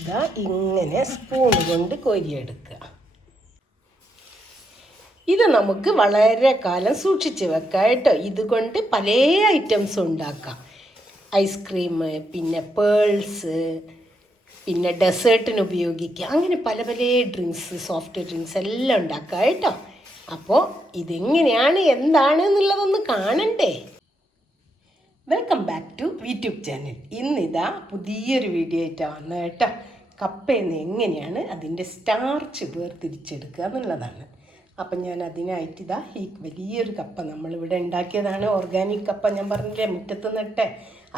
ഇതാ ഇങ്ങനെ സ്പൂൺ കൊണ്ട് കോരിയെടുക്കുക. ഇത് നമുക്ക് വളരെ കാലം സൂക്ഷിച്ച് വെക്കാം കേട്ടോ. ഇതുകൊണ്ട് പല ഐറ്റംസ് ഉണ്ടാക്കാം. ഐസ്ക്രീം, പിന്നെ പേൾസ്, പിന്നെ ഡെസേർട്ടിന് ഉപയോഗിക്കുക. അങ്ങനെ പല പല ഡ്രിങ്ക്സ്, സോഫ്റ്റ് ഡ്രിങ്ക്സ് എല്ലാം ഉണ്ടാക്കാം കേട്ടോ. അപ്പോൾ ഇതെങ്ങനെയാണ് എന്താണ് എന്നുള്ളതൊന്ന് കാണണ്ടേ. Welcome back to YouTube channel. ഇന്നിതാ പുതിയൊരു വീഡിയോ ആയിട്ടാണ് വന്നത് കേട്ടോ. കപ്പയിൽ നിന്ന് എങ്ങനെയാണ് അതിൻ്റെ സ്റ്റാർച്ച് വേർതിരിച്ചെടുക്കുക എന്നുള്ളതാണ്. അപ്പം ഞാൻ അതിനായിട്ടിതാ ഈ വലിയൊരു കപ്പ നമ്മളിവിടെ ഉണ്ടാക്കിയതാണ്. ഓർഗാനിക് കപ്പ ഞാൻ പറഞ്ഞില്ലേ, മുറ്റത്ത് നട്ടെ.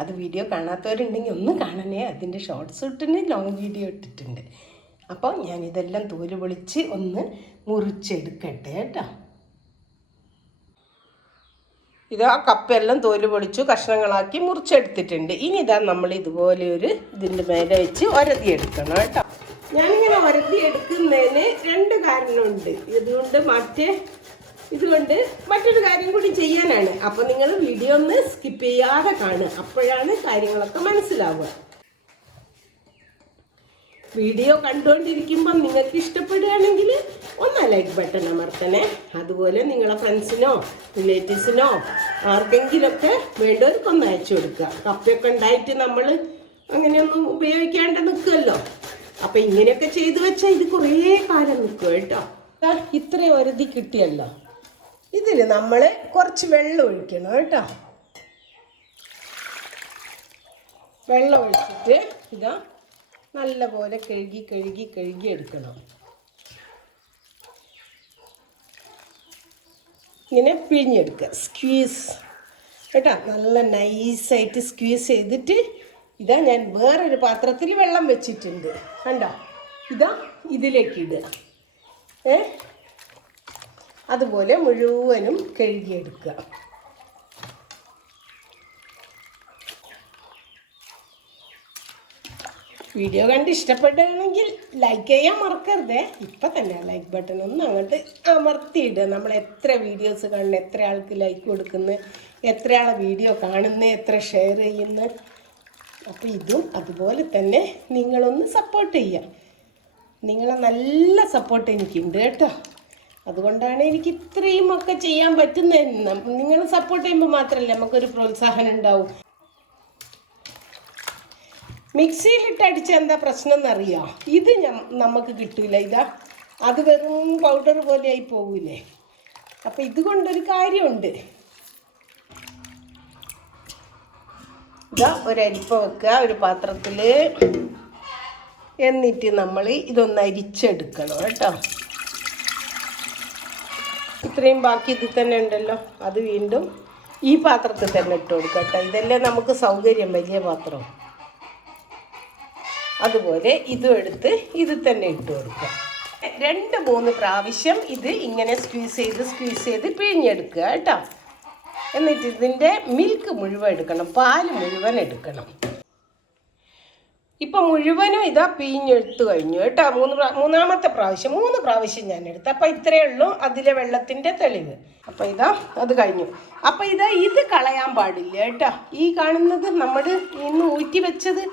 അത് വീഡിയോ കാണാത്തവരുണ്ടെങ്കിൽ ഒന്ന് കാണണേ. അതിൻ്റെ ഷോർട്ട്സ് ഇട്ടിന് ലോങ് വീഡിയോ ഇട്ടിട്ടുണ്ട്. അപ്പോൾ ഞാനിതെല്ലാം തോല് പൊളിച്ച് ഒന്ന് മുറിച്ചെടുക്കട്ടെ കേട്ടോ. ഇതാ കപ്പയെല്ലാം തോല് പൊളിച്ചു കഷ്ണങ്ങളാക്കി മുറിച്ചെടുത്തിട്ടുണ്ട്. ഇനി ഇതാ നമ്മൾ ഇതുപോലെ ഒരു ഇതിൻ്റെ മേലെ വെച്ച് ഒരതിയെടുക്കണം കേട്ടോ. ഞാനിങ്ങനെ ഒരതിയെടുക്കുന്നതിന് രണ്ട് കാരണമുണ്ട്. ഇതുകൊണ്ട് മറ്റൊരു കാര്യം കൂടി ചെയ്യാനാണ്. അപ്പോൾ നിങ്ങൾ വീഡിയോ ഒന്ന് സ്കിപ്പ് ചെയ്യാതെ കാണുക. അപ്പോഴാണ് കാര്യങ്ങളൊക്കെ മനസ്സിലാവുക. വീഡിയോ കണ്ടുകൊണ്ടിരിക്കുമ്പം നിങ്ങൾക്ക് ഇഷ്ടപ്പെടുകയാണെങ്കിൽ ഒന്ന് ലൈക്ക് ബട്ടൺ അമർത്തണേ. അതുപോലെ നിങ്ങളെ ഫ്രണ്ട്സിനോ റിലേറ്റീവ്സിനോ ആർക്കെങ്കിലുമൊക്കെ വേണ്ടവർക്കൊന്ന് അയച്ചു കൊടുക്കുക. കപ്പയൊക്കെ ഉണ്ടായിട്ട് നമ്മൾ അങ്ങനെയൊന്നും ഉപയോഗിക്കാണ്ട് നിൽക്കുമല്ലോ. അപ്പം ഇങ്ങനെയൊക്കെ ചെയ്തു വെച്ചാൽ ഇത് കുറേ കാലം നിൽക്കും കേട്ടോ. ഇത്രയും ഒരുതി കിട്ടിയല്ലോ. ഇതിൽ നമ്മൾ കുറച്ച് വെള്ളം ഒഴിക്കണം കേട്ടോ. വെള്ളം ഒഴിച്ചിട്ട് ഇതാ നല്ലപോലെ കഴുകി എടുക്കണം. ഇങ്ങനെ പിഴിഞ്ഞെടുക്കുക, സ്ക്വീസ് കേട്ടോ. നല്ല നൈസായിട്ട് സ്ക്വീസ് ചെയ്തിട്ട് ഇതാ ഞാൻ വേറൊരു പാത്രത്തിൽ വെള്ളം വെച്ചിട്ടുണ്ട് കണ്ടോ. ഇതാ ഇതിലേക്ക് ഇടുക. അതുപോലെ മുഴുവനും കഴുകിയെടുക്കുക. വീഡിയോ കണ്ട് ഇഷ്ടപ്പെടുകയാണെങ്കിൽ ലൈക്ക് ചെയ്യാൻ മറക്കരുതേ. ഇപ്പം തന്നെ ലൈക്ക് ബട്ടൺ ഒന്ന് അങ്ങോട്ട് അമർത്തിയിടുക. നമ്മൾ എത്ര വീഡിയോസ് കാണുന്നു, എത്ര ആൾക്ക് ലൈക്ക് കൊടുക്കുന്നു, എത്ര ആളെ വീഡിയോ കാണുന്നു, എത്ര ഷെയർ ചെയ്യുന്നു. അപ്പോൾ ഇതും അതുപോലെ തന്നെ നിങ്ങളൊന്ന് സപ്പോർട്ട് ചെയ്യുക. നിങ്ങളെ നല്ല സപ്പോർട്ട് എനിക്കുണ്ട് കേട്ടോ. അതുകൊണ്ടാണ് എനിക്ക് ഇത്രയും ഒക്കെ ചെയ്യാൻ പറ്റുന്നത്. നിങ്ങൾ സപ്പോർട്ട് ചെയ്യുമ്പോൾ മാത്രമല്ല നമുക്കൊരു പ്രോത്സാഹനം ഉണ്ടാവും. മിക്സിയിലിട്ട് അടിച്ച എന്താ പ്രശ്നം എന്നറിയാം, ഇത് നമുക്ക് കിട്ടൂല. ഇതാ അത് വെറും പൗഡർ പോലെ ആയി പോകൂലേ. അപ്പം ഇതുകൊണ്ടൊരു കാര്യമുണ്ട്. ഇതാ ഒരരിപ്പ വെക്കുക ഒരു പാത്രത്തിൽ. എന്നിട്ട് നമ്മൾ ഇതൊന്ന് അരിച്ചെടുക്കണം കേട്ടോ. ഇത്രയും ബാക്കി ഇതിൽ തന്നെ ഉണ്ടല്ലോ, അത് വീണ്ടും ഈ പാത്രത്തിൽ തന്നെ ഇട്ട് കൊടുക്കുക കേട്ടോ. ഇതല്ലേ നമുക്ക് സൗകര്യം, വലിയ പാത്രം. അതുപോലെ ഇതും എടുത്ത് ഇതിൽ തന്നെ ഇട്ട് കൊടുക്കുക. 2-3 പ്രാവശ്യം ഇത് ഇങ്ങനെ സ്ക്വീസ് ചെയ്ത് പിഴിഞ്ഞെടുക്കുക കേട്ടോ. എന്നിട്ട് ഇതിൻ്റെ മിൽക്ക് മുഴുവൻ എടുക്കണം, പാല് മുഴുവൻ എടുക്കണം. ഇപ്പം മുഴുവനും ഇതാ പിഴിഞ്ഞെടുത്ത് കഴിഞ്ഞു കേട്ടോ. മൂന്നാമത്തെ പ്രാവശ്യം 3 പ്രാവശ്യം ഞാൻ എടുത്തു. അപ്പം ഇത്രയേ ഉള്ളൂ അതിലെ വെള്ളത്തിൻ്റെ തെളിവ്. അപ്പം ഇതാ അത് കഴിഞ്ഞു. അപ്പം ഇതാ ഇത് കളയാൻ പാടില്ല കേട്ടോ. ഈ കാണുന്നത് നമ്മൾ ഇന്ന് ഊറ്റി വെച്ചത്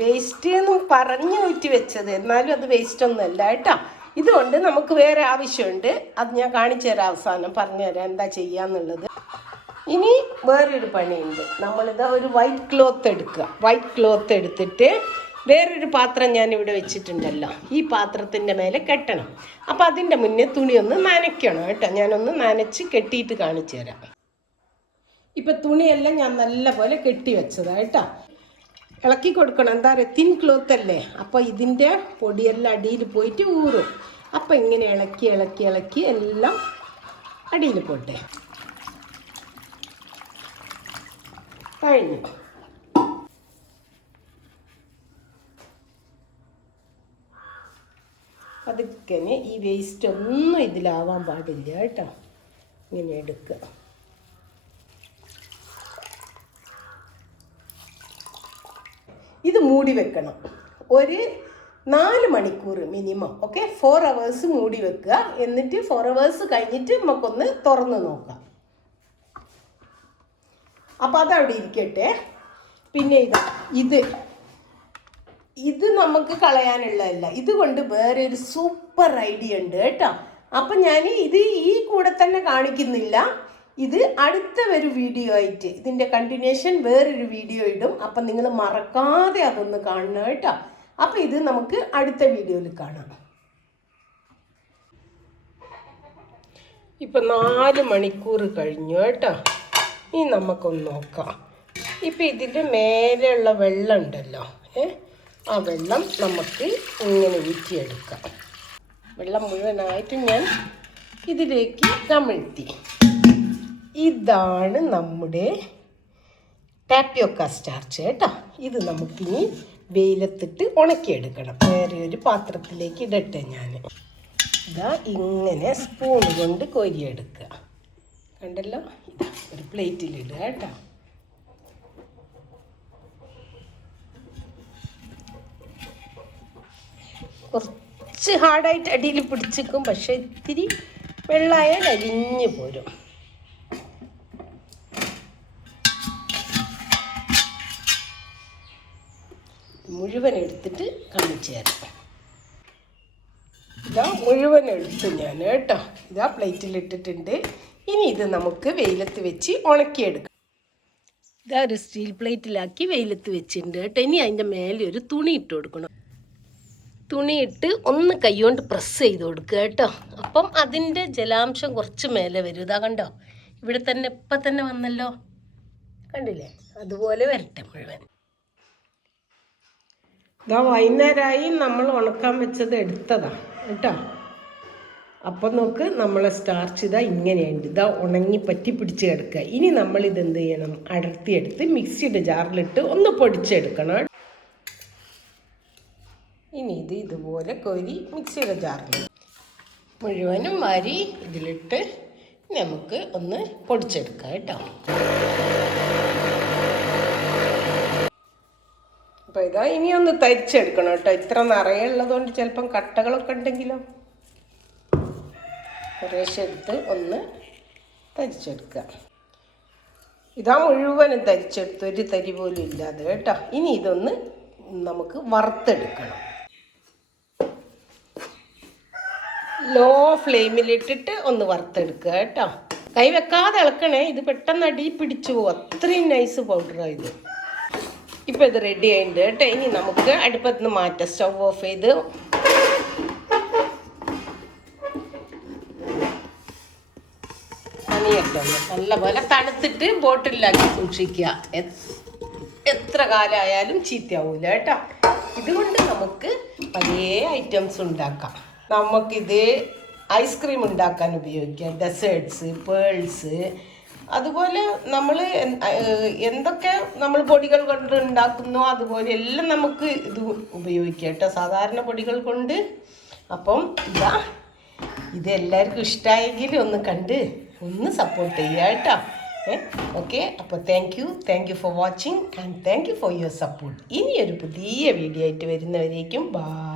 വേസ്റ്റ് എന്ന് പറഞ്ഞ് ഊറ്റി വെച്ചത്, എന്നാലും അത് വേസ്റ്റ് ഒന്നുമല്ല കേട്ടോ. ഇതുകൊണ്ട് നമുക്ക് വേറെ ആവശ്യമുണ്ട്. അത് ഞാൻ കാണിച്ചു തരാം, അവസാനം പറഞ്ഞു തരാം എന്താ ചെയ്യാന്നുള്ളത്. ഇനി വേറൊരു പണിയുണ്ട്. നമ്മളിതാ ഒരു വൈറ്റ് ക്ലോത്ത് എടുക്കുക. വൈറ്റ് ക്ലോത്ത് എടുത്തിട്ട് വേറൊരു പാത്രം ഞാനിവിടെ വെച്ചിട്ടുണ്ടല്ലോ, ഈ പാത്രത്തിൻ്റെ മേലെ കെട്ടണം. അപ്പം അതിൻ്റെ മുന്നേ തുണിയൊന്ന് നനയ്ക്കണം കേട്ടോ. ഞാനൊന്ന് നനച്ച് കെട്ടിയിട്ട് കാണിച്ചു തരാം. ഇപ്പം തുണിയെല്ലാം ഞാൻ നല്ലപോലെ കെട്ടി വെച്ചതാണ് കേട്ടോ. ഇളക്കി കൊടുക്കണം. എന്താ പറയുക, തിൻ ക്ലോത്ത് അല്ലേ. അപ്പോൾ ഇതിൻ്റെ പൊടിയെല്ലാം അടിയിൽ പോയിട്ട് ഊറും. അപ്പം ഇങ്ങനെ ഇളക്കി എല്ലാം അടിയിൽ പോട്ടെ. കഴിഞ്ഞു. പതുക്കനെ ഈ വേസ്റ്റ് ഒന്നും ഇതിലാവാൻ പാടില്ല കേട്ടോ. ഇങ്ങനെ എടുക്കുക. ഇത് മൂടി വെക്കണം ഒരു 4 മണിക്കൂർ മിനിമം. ഓക്കെ, 4 hours മൂടി വെക്കുക. എന്നിട്ട് 4 hours കഴിഞ്ഞിട്ട് നമുക്കൊന്ന് തുറന്ന് നോക്കാം. അപ്പോൾ അതവിടെ ഇരിക്കട്ടെ. പിന്നെ ഇത് ഇത് നമുക്ക് കളയാനുള്ളതല്ല, ഇതുകൊണ്ട് വേറെ ഒരു സൂപ്പർ ഐഡിയ ഉണ്ട് കേട്ടോ. അപ്പം ഞാൻ ഇത് ഈ കൂടെ തന്നെ കാണിക്കുന്നില്ല, ഇത് അടുത്ത ഒരു വീഡിയോ ആയിട്ട് ഇതിൻ്റെ കണ്ടിന്യൂഷൻ വേറൊരു വീഡിയോ ഇടും. അപ്പം നിങ്ങൾ മറക്കാതെ അതൊന്ന് കാണണം കേട്ടോ. അപ്പം ഇത് നമുക്ക് അടുത്ത വീഡിയോയിൽ കാണാം. ഇപ്പം 4 മണിക്കൂർ കഴിഞ്ഞു കേട്ടോ. ഇനി നമുക്കൊന്ന് നോക്കാം. ഇപ്പം ഇതിൻ്റെ മേലെയുള്ള വെള്ളം ഉണ്ടല്ലോ, ആ വെള്ളം നമുക്ക് ഇങ്ങനെ ഊറ്റിയെടുക്കാം. വെള്ളം മുഴുവനായിട്ടും ഞാൻ ഇതിലേക്ക് കമിഴ്ത്തി. ഇതാണ് നമ്മുടെ ടാപ്പിയോക്ക സ്റ്റാർച്ച് കേട്ടോ. ഇത് നമുക്കിനി വെയിലത്തിട്ട് ഉണക്കിയെടുക്കണം. വേറെ ഒരു പാത്രത്തിലേക്ക് ഇടട്ടെ ഞാൻ. ഇതാ ഇങ്ങനെ സ്പൂൺ കൊണ്ട് കോരിയെടുക്കുക. കണ്ടല്ലോ, ഇതാ ഒരു പ്ലേറ്റിലിടുക കേട്ടോ. കുറച്ച് ഹാർഡായിട്ട് അടിയിൽ പിടിച്ചിരിക്കും, പക്ഷെ ഇത്തിരി വെള്ളമായാൽ അരിഞ്ഞു പോരും. മുഴുവൻ എടുത്തിട്ട് കാണിച്ചു തരാം. ഇതാ മുഴുവൻ എടുത്ത് ഞാൻ കേട്ടോ. ഇതാ പ്ലേറ്റിലിട്ടിട്ടുണ്ട്. ഇനി ഇത് നമുക്ക് വെയിലത്ത് വെച്ച് ഉണക്കിയെടുക്കാം. ഇതാ ഒരു സ്റ്റീൽ പ്ലേറ്റിലാക്കി വെയിലത്ത് വെച്ചിട്ടുണ്ട് കേട്ടോ. ഇനി അതിൻ്റെ മേലെ ഒരു തുണി ഇട്ട് കൊടുക്കണം. തുണിയിട്ട് ഒന്ന് കൈകൊണ്ട് പ്രസ് ചെയ്ത് കൊടുക്കുക കേട്ടോ. അപ്പം അതിൻ്റെ ജലാംശം കുറച്ച് മേലെ വരും. ഇതാ കണ്ടോ, ഇവിടെ തന്നെ ഇപ്പം തന്നെ വന്നല്ലോ, കണ്ടില്ലേ? അതുപോലെ വരട്ടെ മുഴുവൻ. ഇതാ വൈകുന്നേരമായി നമ്മൾ ഉണക്കാൻ വെച്ചത് എടുത്തതാണ് കേട്ടോ. അപ്പം നോക്ക്, നമ്മളെ സ്റ്റാർച്ച് ഇതാ ഇങ്ങനെയുണ്ട്. ഇതാ ഉണങ്ങി പറ്റി പിടിച്ച് കിടക്കുക. ഇനി നമ്മളിത് എന്ത് ചെയ്യണം? അടർത്തിയെടുത്ത് മിക്സിയുടെ ജാറിലിട്ട് ഒന്ന് പൊടിച്ചെടുക്കണം. ഇനി ഇത് ഇതുപോലെ കോരി മിക്സിയുടെ ജാറിൽ മുഴുവനും വാരി ഇതിലിട്ട് നമുക്ക് ഒന്ന് പൊടിച്ചെടുക്കാം കേട്ടോ. അപ്പോൾ ഇതാ ഇനി ഒന്ന് തരിച്ചെടുക്കണം കേട്ടോ. ഇത്ര നിറയുള്ളതുകൊണ്ട് ചിലപ്പം കട്ടകളൊക്കെ ഉണ്ടെങ്കിലോ. കുറേശ്ശെ എടുത്ത് ഒന്ന് തരിച്ചെടുക്കുക. ഇതാ മുഴുവനും തരിച്ചെടുത്ത്, ഒരു തരി പോലും ഇല്ലാതെ കേട്ടോ. ഇനി ഇതൊന്ന് നമുക്ക് വറുത്തെടുക്കണം. ലോ ഫ്ലെയിമിലിട്ടിട്ട് ഒന്ന് വറുത്തെടുക്കുക കേട്ടോ. കൈ വെക്കാതെ ഇളക്കണേ, ഇത് പെട്ടെന്ന് അടി പിടിച്ചു പോകും. അത്രയും നൈസ് പൗഡറാണ് ഇത്. ഇപ്പം ഇത് റെഡി ആയിട്ടുണ്ട് കേട്ടോ. ഇനി നമുക്ക് അടുപ്പത്ത് നിന്ന് മാറ്റാം. സ്റ്റവ് ഓഫ് ചെയ്ത് പണിയെടുക്കണം. നല്ലപോലെ തണുത്തിട്ട് ബോട്ടിലാക്കി സൂക്ഷിക്കുക. എത്ര കാലമായാലും ചീത്തയാവൂല കേട്ടോ. ഇതുകൊണ്ട് നമുക്ക് പല ഐറ്റംസ് ഉണ്ടാക്കാം. നമുക്കിത് ഐസ്ക്രീം ഉണ്ടാക്കാൻ ഉപയോഗിക്കാം, ഡെസേർട്ട്സ്, പേൾസ്. അതുപോലെ നമ്മൾ എന്തൊക്കെ നമ്മൾ പൊടികൾ കൊണ്ട് ഉണ്ടാക്കുന്നോ അതുപോലെ എല്ലാം നമുക്ക് ഇത് ഉപയോഗിക്കാം കേട്ടോ, സാധാരണ പൊടികൾ കൊണ്ട്. അപ്പം ഇതാ ഇത് എല്ലാവർക്കും ഇഷ്ടമായെങ്കിൽ ഒന്ന് കണ്ട് ഒന്ന് സപ്പോർട്ട് ചെയ്യുക കേട്ടോ. ഓക്കെ, അപ്പോൾ thank you for watching and thank you for your support. ഇനിയൊരു പുതിയ വീഡിയോ ആയിട്ട് വരുന്നവരേക്കും ബൈ.